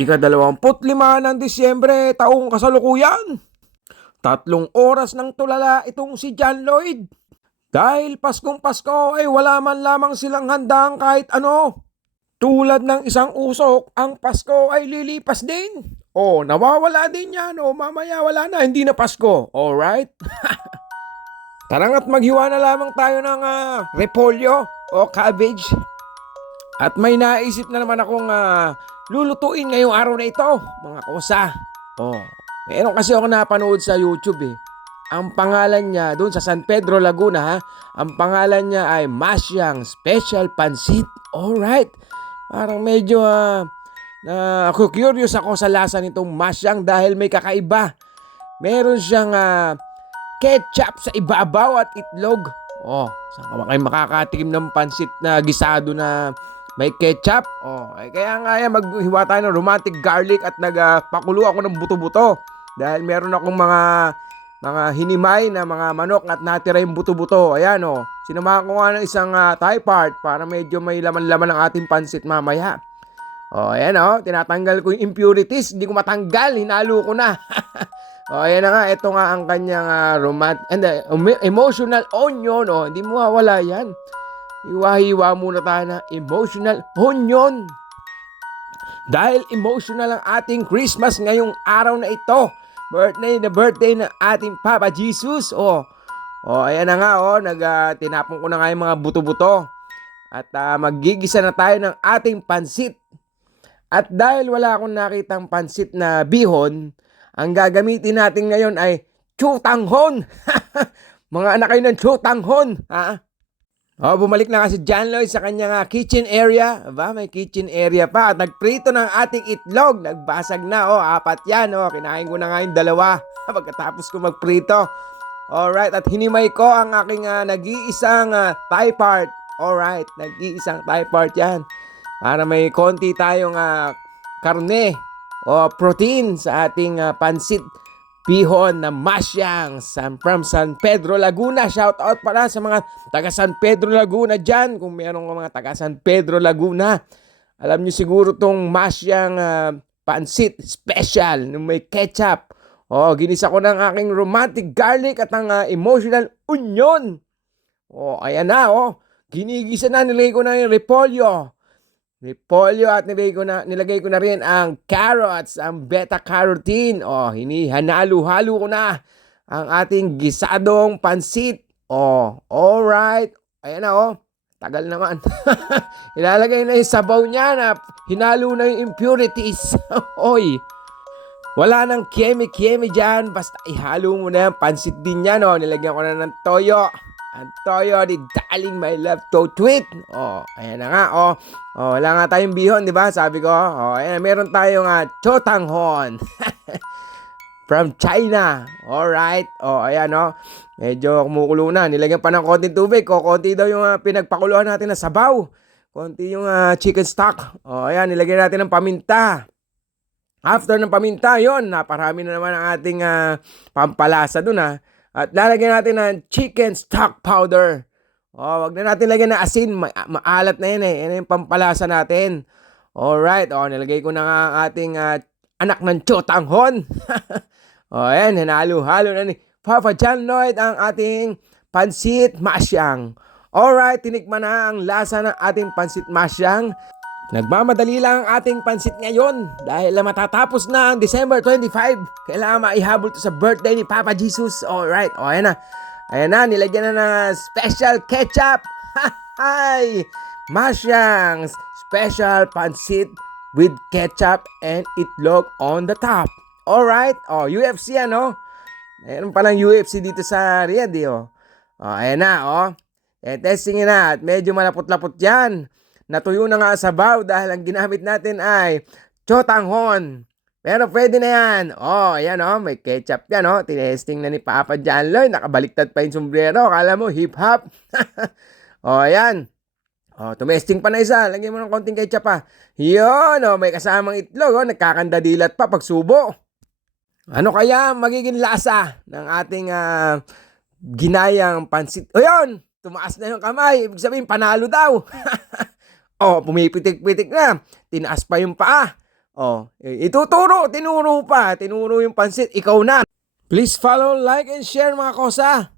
Ika-25 ng Disyembre, taong kasalukuyan. 3 oras ng tulala itong si John Lloyd. Dahil Paskong Pasko ay wala man lamang silang handang kahit ano. Tulad ng isang usok, ang Pasko ay lilipas din. O, nawawala din yan. O, mamaya wala na, hindi na Pasko. Alright? Tarang at maghiwa na lamang tayo ng repolyo o cabbage. At may naisip na naman akong lulutuin ngayong araw na ito, mga kosa. Meron kasi ako napanood sa YouTube eh. Ang pangalan niya, doon sa San Pedro, Laguna ha, ang pangalan niya ay Masyang Special Pansit. Alright. Parang medyo ako curious ako sa lasa nitong Masyang dahil may kakaiba. Meron siyang ketchup sa ibabaw at itlog. Saan ka ba kayo makakatikim ng pansit na gisado na may ketchup? Kaya nga yan, maghiwa tayo ng romantic garlic at nagpakulo ako ng buto-buto. Dahil meron akong mga hinimay na mga manok at natira yung buto-buto. Ayan sinamahan ko nga ng isang thigh part para medyo may laman-laman ang ating pansit mamaya. Ayan tinatanggal ko yung impurities. Hindi ko matanggal, hinalo ko na. Ayan na nga, ito nga ang kanyang emotional onion. Hindi mo mawala yan. Hiwa-hiwa muna tayo na emotional onion. Dahil emotional ang ating Christmas ngayong araw na ito. Birthday ng ating Papa Jesus. Ayan na nga tinapon ko na nga yung mga buto-buto. At magigisa na tayo ng ating pansit. At dahil wala akong nakitang pansit na bihon, ang gagamitin natin ngayon ay chutanghon. Mga anak kayo ng chutanghon. Bumalik na kasi John Lloyd sa kanyang kitchen area. May kitchen area pa. At nagprito ng ating itlog. Nagbasag na. 4 yan. Kinain ko na nga yung 2. Pagkatapos ko magprito. Alright. At hinimay ko ang aking nag-iisang thigh part. Alright. Nag-iisang thigh part yan. Para may konti tayong karne o protein sa ating pansit bihon na Masyang from San Pedro, Laguna. Shout out pala sa mga taga San Pedro, Laguna dyan. Kung meron mga taga San Pedro, Laguna, alam nyo siguro tong Masyang pansit special na may ketchup. Ginisa ko ng aking romantic garlic at ang emotional onion. Ayan na ginigisa na, nilagay ko na yung repolyo at nilagay ko na rin ang carrots, ang beta-carotene. Hinalo-halo ko na ang ating gisadong pansit. Alright. Ayan na tagal naman. Ilalagay na yung sabaw niya na hinalo na yung impurities. Wala nang kiemi-kiemi dyan. Basta ihalo mo na yung pansit din yan. Nilagyan ko na ng toyo. Ang toyo ni Darling My Love to Tweet. Ayan na nga wala nga tayong bihon, di ba? Sabi ko. Ayan, meron tayong chotanghon. From China. Alright. Ayan medyo kumukulo na. Nilagyan pa ng konting tubig. Konti daw yung pinagpakuluan natin na sabaw. Konti yung chicken stock. Ayan, nilagyan natin ng paminta. After ng paminta, yon, naparami na naman ang ating pampalasa dun At lalagyan natin ng chicken stock powder. Wag na natin lagyan ng asin. Maalat na yan Yan yung pampalasa natin. Alright. Nilagay ko na nga ang ating anak ng chotanghon. Ayan. Hinalo-halo na ni Papa John Lloyd ang ating pansit Masyang. Alright. Tinikman na ang lasa ng ating pansit Masyang. Nagmamadali lang ang ating pansit ngayon dahil matatapos na ang December 25. Kailangan maihabol to sa birthday ni Papa Jesus. Alright, ayan na. Ayan na, nilagyan na ng special ketchup. Hi! Masyang special pansit with ketchup and itlog on the top. Alright, UFC Mayroon palang UFC dito sa Riyadh ayan na testingin na at medyo malapot-lapot yan. Natuyo na nga sabaw dahil ang ginamit natin ay chotanghon. Pero pwede na yan. Ayan may ketchup yan Tinesting na ni Papa John Lloyd. Nakabaliktad pa yung sombrero. Akala mo hip-hop. Ayan. Tumesting pa na isa. Lagyan mo ng konting ketchup pa. Yun may kasamang itlog nagkakandadilat pa pag subo. Ano kaya magiging lasa ng ating ginayang pansit? Yun! Tumaas na yung kamay. Ibig sabihin panalo daw. Pumipitik-pitik na. Tinaas pa yung paa. Oh, tinuro pa. Tinuro yung pansit. Ikaw na. Please follow, like, and share mga kosa.